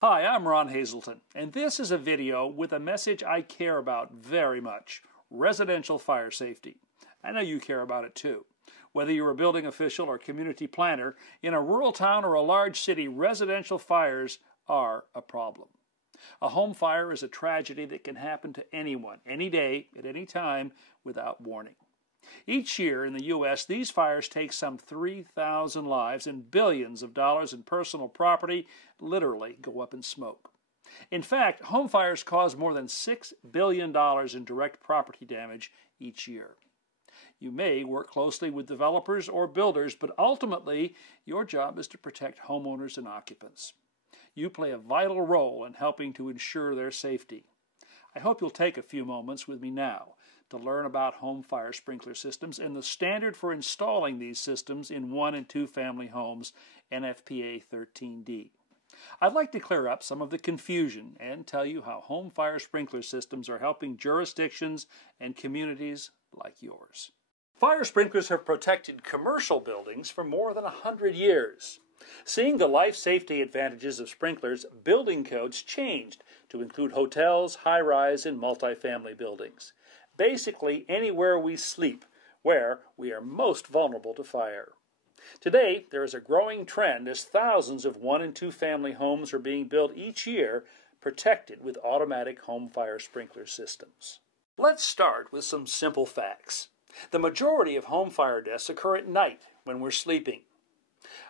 Hi, I'm Ron Hazelton, and this is a video with a message I care about very much: residential fire safety. I know you care about it too. Whether you're a building official or community planner, in a rural town or a large city, residential fires are a problem. A home fire is a tragedy that can happen to anyone, any day, at any time, without warning. Each year in the U.S., these fires take some 3,000 lives, and billions of dollars in personal property literally go up in smoke. In fact, home fires cause more than $6 billion in direct property damage each year. You may work closely with developers or builders, but ultimately, your job is to protect homeowners and occupants. You play a vital role in helping to ensure their safety. I hope you'll take a few moments with me now to learn about home fire sprinkler systems and the standard for installing these systems in 1- and 2-family homes, NFPA 13D. I'd like to clear up some of the confusion and tell you how home fire sprinkler systems are helping jurisdictions and communities like yours. Fire sprinklers have protected commercial buildings for more than 100 years. Seeing the life safety advantages of sprinklers, building codes changed to include hotels, high-rise, and multifamily buildings. Basically anywhere we sleep, where we are most vulnerable to fire. Today, there is a growing trend as thousands of 1- and 2-family homes are being built each year, protected with automatic home fire sprinkler systems. Let's start with some simple facts. The majority of home fire deaths occur at night when we're sleeping.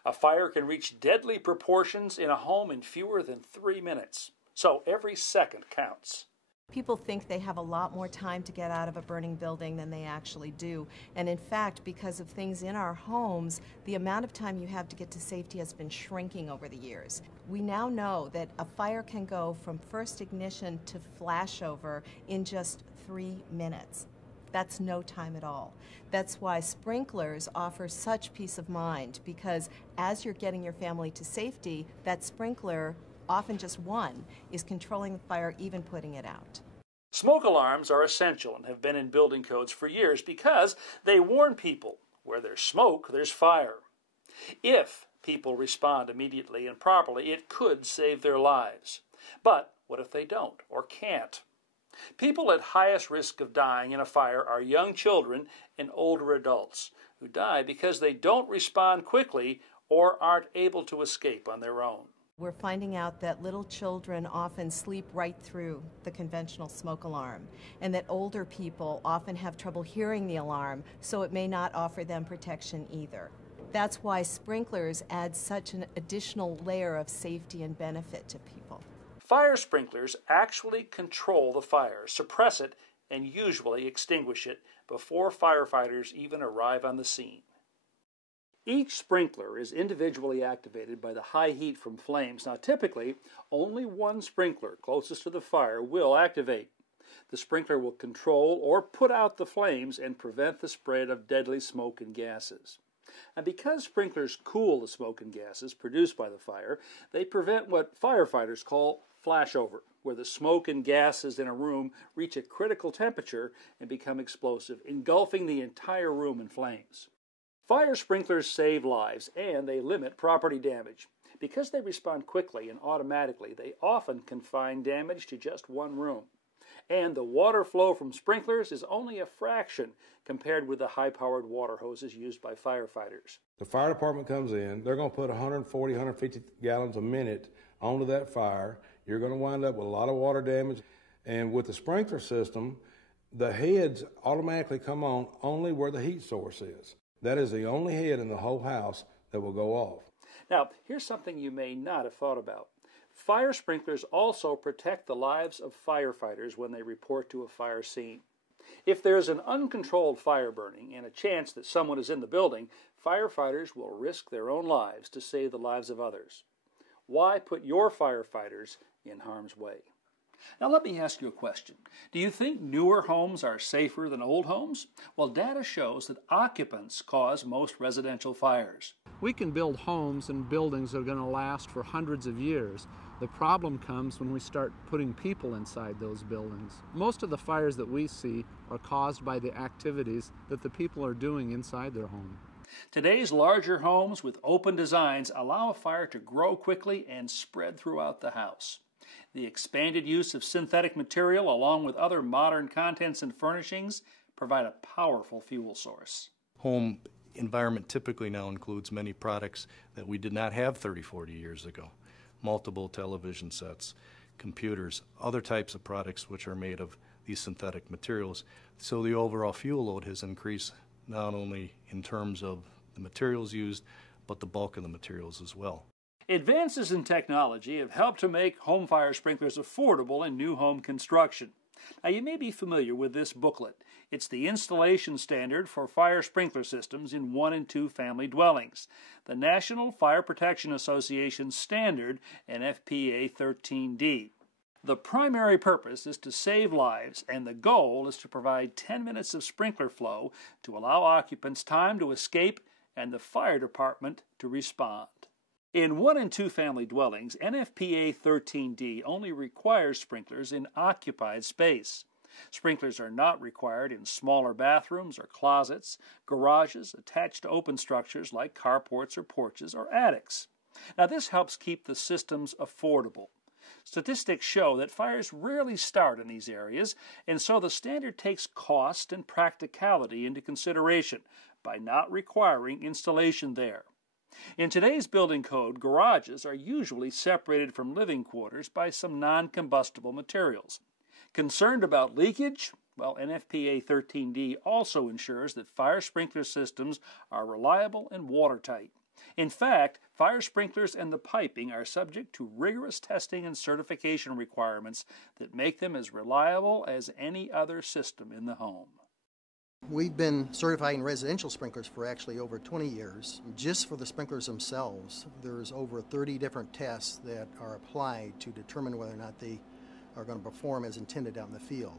A fire can reach deadly proportions in a home in fewer than 3 minutes, so every second counts. People think they have a lot more time to get out of a burning building than they actually do. And in fact, because of things in our homes, the amount of time you have to get to safety has been shrinking over the years. We now know that a fire can go from first ignition to flashover in just 3 minutes. That's no time at all. That's why sprinklers offer such peace of mind, because as you're getting your family to safety, that sprinkler, often just one, is controlling the fire, even putting it out. Smoke alarms are essential and have been in building codes for years because they warn people where there's smoke, there's fire. If people respond immediately and properly, it could save their lives. But what if they don't or can't? People at highest risk of dying in a fire are young children and older adults who die because they don't respond quickly or aren't able to escape on their own. We're finding out that little children often sleep right through the conventional smoke alarm, and that older people often have trouble hearing the alarm, so it may not offer them protection either. That's why sprinklers add such an additional layer of safety and benefit to people. Fire sprinklers actually control the fire, suppress it, and usually extinguish it before firefighters even arrive on the scene. Each sprinkler is individually activated by the high heat from flames. Now, typically, only one sprinkler closest to the fire will activate. The sprinkler will control or put out the flames and prevent the spread of deadly smoke and gases. And because sprinklers cool the smoke and gases produced by the fire, they prevent what firefighters call flashover, where the smoke and gases in a room reach a critical temperature and become explosive, engulfing the entire room in flames. Fire sprinklers save lives and they limit property damage. Because they respond quickly and automatically, they often confine damage to just one room. And the water flow from sprinklers is only a fraction compared with the high-powered water hoses used by firefighters. The fire department comes in, they're going to put 140, 150 gallons a minute onto that fire. You're going to wind up with a lot of water damage. And with the sprinkler system, the heads automatically come on only where the heat source is. That is the only head in the whole house that will go off. Now, here's something you may not have thought about. Fire sprinklers also protect the lives of firefighters when they report to a fire scene. If there's an uncontrolled fire burning and a chance that someone is in the building, firefighters will risk their own lives to save the lives of others. Why put your firefighters in harm's way? Now let me ask you a question. Do you think newer homes are safer than old homes? Well, data shows that occupants cause most residential fires. We can build homes and buildings that are going to last for hundreds of years. The problem comes when we start putting people inside those buildings. Most of the fires that we see are caused by the activities that the people are doing inside their home. Today's larger homes with open designs allow a fire to grow quickly and spread throughout the house. The expanded use of synthetic material along with other modern contents and furnishings provide a powerful fuel source. Home environment typically now includes many products that we did not have 30, 40 years ago. Multiple television sets, computers, other types of products which are made of these synthetic materials. So the overall fuel load has increased not only in terms of the materials used, but the bulk of the materials as well. Advances in technology have helped to make home fire sprinklers affordable in new home construction. Now, you may be familiar with this booklet. It's the installation standard for fire sprinkler systems in 1 and 2 family dwellings, the National Fire Protection Association standard, NFPA 13D. The primary purpose is to save lives, and the goal is to provide 10 minutes of sprinkler flow to allow occupants time to escape and the fire department to respond. In 1 and 2 family dwellings, NFPA 13D only requires sprinklers in occupied space. Sprinklers are not required in smaller bathrooms or closets, garages, attached to open structures like carports or porches, or attics. Now, this helps keep the systems affordable. Statistics show that fires rarely start in these areas, and so the standard takes cost and practicality into consideration by not requiring installation there. In today's building code, garages are usually separated from living quarters by some non-combustible materials. Concerned about leakage? Well, NFPA 13D also ensures that fire sprinkler systems are reliable and watertight. In fact, fire sprinklers and the piping are subject to rigorous testing and certification requirements that make them as reliable as any other system in the home. We've been certifying residential sprinklers for actually over 20 years. Just for the sprinklers themselves, there's over 30 different tests that are applied to determine whether or not they are going to perform as intended out in the field.